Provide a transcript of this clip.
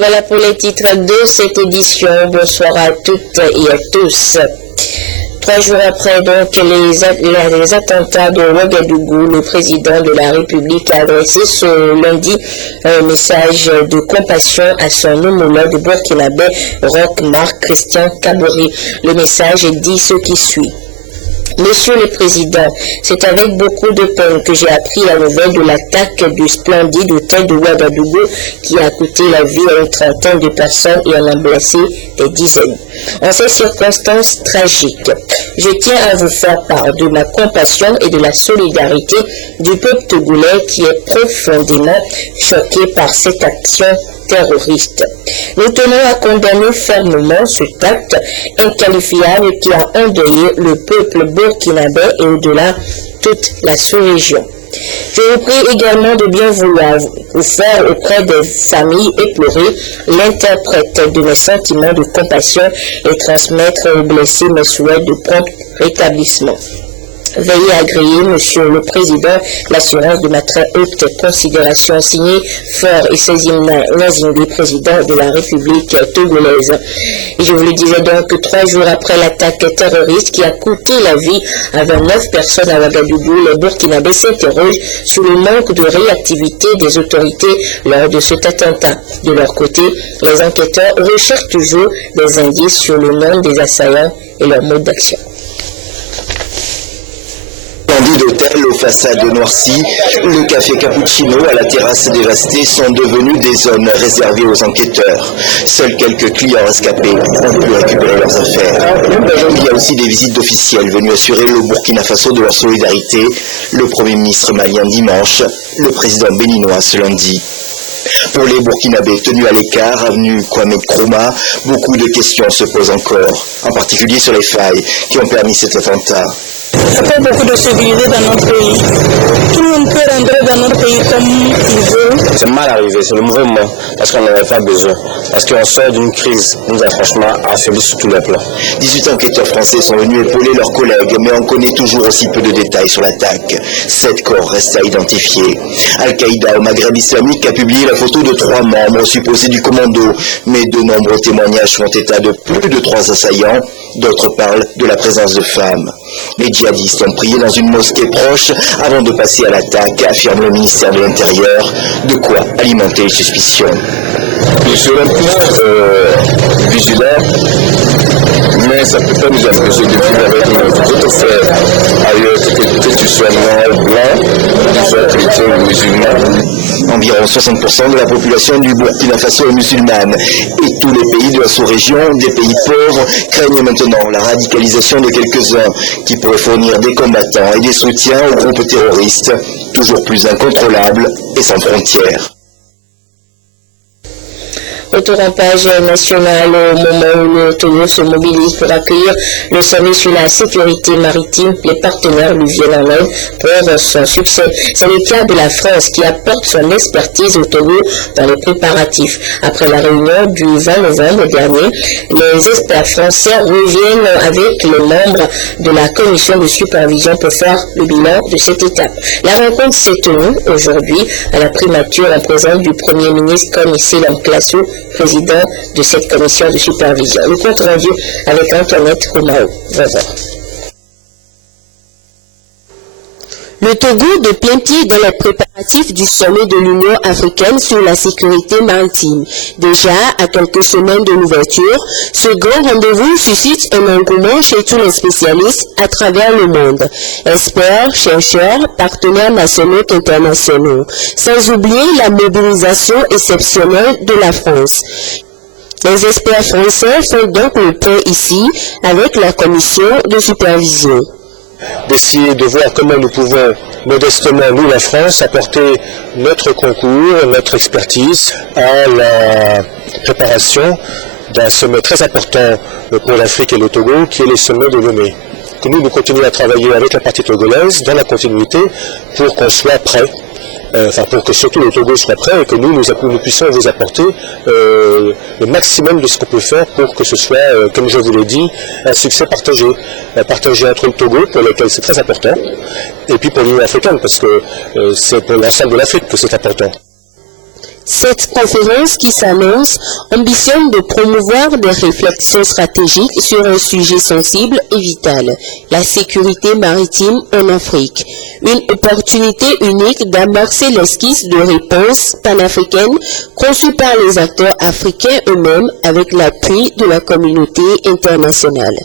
Voilà pour les titres de cette édition. Bonsoir à toutes et à tous. 3 jours après donc les attentats de Ouagadougou, le président de la République a adressé ce lundi un message de compassion à son homologue burkinabé Roch Marc Christian Kaboré. Le message dit ce qui suit. Monsieur le Président, c'est avec beaucoup de peine que j'ai appris la nouvelle de l'attaque du splendide hôtel de Ouagadougou qui a coûté la vie à une trentaine de personnes et en a blessé des dizaines. En ces circonstances tragiques, je tiens à vous faire part de ma compassion et de la solidarité du peuple togolais qui est profondément choqué par cette action terroriste. Nous tenons à condamner fermement cet acte inqualifiable qui a endeuillé le peuple burkinabé et au-delà toute la sous-région. Je vous prie également de bien vouloir vous faire auprès des familles éplorées l'interprète de mes sentiments de compassion et transmettre aux blessés mes souhaits de prompt rétablissement. Veuillez agréer, Monsieur le Président, l'assurance de ma très haute considération signée Fort et 16e Nazingé, président de la République togolaise. Et je vous le disais donc, 3 jours après l'attaque terroriste qui a coûté la vie à 29 personnes à Ouagadougou, les Burkinabés s'interrogent sur le manque de réactivité des autorités lors de cet attentat. De leur côté, les enquêteurs recherchent toujours des indices sur le nom des assaillants et leur mode d'action. D'hôtel aux façades noircies, le café cappuccino à la terrasse dévastée sont devenus des zones réservées aux enquêteurs. Seuls quelques clients rescapés ont pu récupérer leurs affaires. Il y a aussi des visites d'officiels venus assurer le Burkina Faso de leur solidarité, le Premier ministre malien dimanche, le président béninois ce lundi. Pour les Burkinabés tenus à l'écart, avenue Kwame Nkrumah, beaucoup de questions se posent encore, en particulier sur les failles qui ont permis cet attentat. Il n'y a pas beaucoup de sécurité dans notre pays. Tout le monde peut rentrer dans notre pays comme il veut. C'est mal arrivé, c'est le mauvais moment, parce qu'on n'en avait pas besoin. Parce qu'on sort d'une crise, nous a franchement affaibli sur tous les plans. 18 enquêteurs français sont venus épauler leurs collègues, mais on connaît toujours aussi peu de détails sur l'attaque. 7 corps restent à identifier. Al-Qaïda au Maghreb islamique a publié la photo de 3 membres supposés du commando, mais de nombreux témoignages font état de plus de 3 assaillants. D'autres parlent de la présence de femmes. Les djihadistes ont prié dans une mosquée proche avant de passer à l'attaque, affirme le ministère de l'Intérieur, de quoi alimenter les suspicions. Nous serons plus vigilants, mais ça ne peut pas nous empêcher de vivre avec nos autres frères ailleurs, que tu sois noir, blanc, que tu sois chrétien ou musulman. Environ 60% de la population du Burkina Faso est musulmane et tous les pays de la sous-région, des pays pauvres, craignent maintenant la radicalisation de quelques-uns qui pourraient fournir des combattants et des soutiens aux groupes terroristes, toujours plus incontrôlables et sans frontières. Autorampage national au moment où le Togo se mobilise pour accueillir le sommet sur la sécurité maritime. Les partenaires lui viennent en aide pour son succès. C'est le cas de la France qui apporte son expertise au Togo dans les préparatifs. Après la réunion du 20 novembre dernier, les experts français reviennent avec les membres de la commission de supervision pour faire le bilan de cette étape. La rencontre s'est tenue aujourd'hui à la primature en présence du Premier ministre Comissé Lamklasso, président de cette commission de supervision. Le compte rendu avec Antoinette Romao. Le Togo de plein pied dans les préparatifs du sommet de l'Union africaine sur la sécurité maritime. Déjà, à quelques semaines de l'ouverture, ce grand rendez-vous suscite un engouement chez tous les spécialistes à travers le monde. Experts, chercheurs, partenaires nationaux et internationaux. Sans oublier la mobilisation exceptionnelle de la France. Les experts français font donc le point ici avec la commission de supervision. D'essayer de voir comment nous pouvons modestement, nous la France, apporter notre concours, notre expertise à la préparation d'un sommet très important pour l'Afrique et le Togo, qui est le sommet de Lomé. Que nous continuons à travailler avec la partie togolaise dans la continuité pour qu'on soit prêt. Pour que surtout le Togo soit prêt et que nous puissions vous apporter le maximum de ce qu'on peut faire pour que ce soit, comme je vous l'ai dit, un succès partagé. Partagé entre le Togo, pour lequel c'est très important, et puis pour l'Union africaine, parce que c'est pour l'ensemble de l'Afrique que c'est important. Cette conférence qui s'annonce ambitionne de promouvoir des réflexions stratégiques sur un sujet sensible et vital, la sécurité maritime en Afrique. Une opportunité unique d'amorcer l'esquisse de réponse panafricaine conçue par les acteurs africains eux-mêmes avec l'appui de la communauté internationale.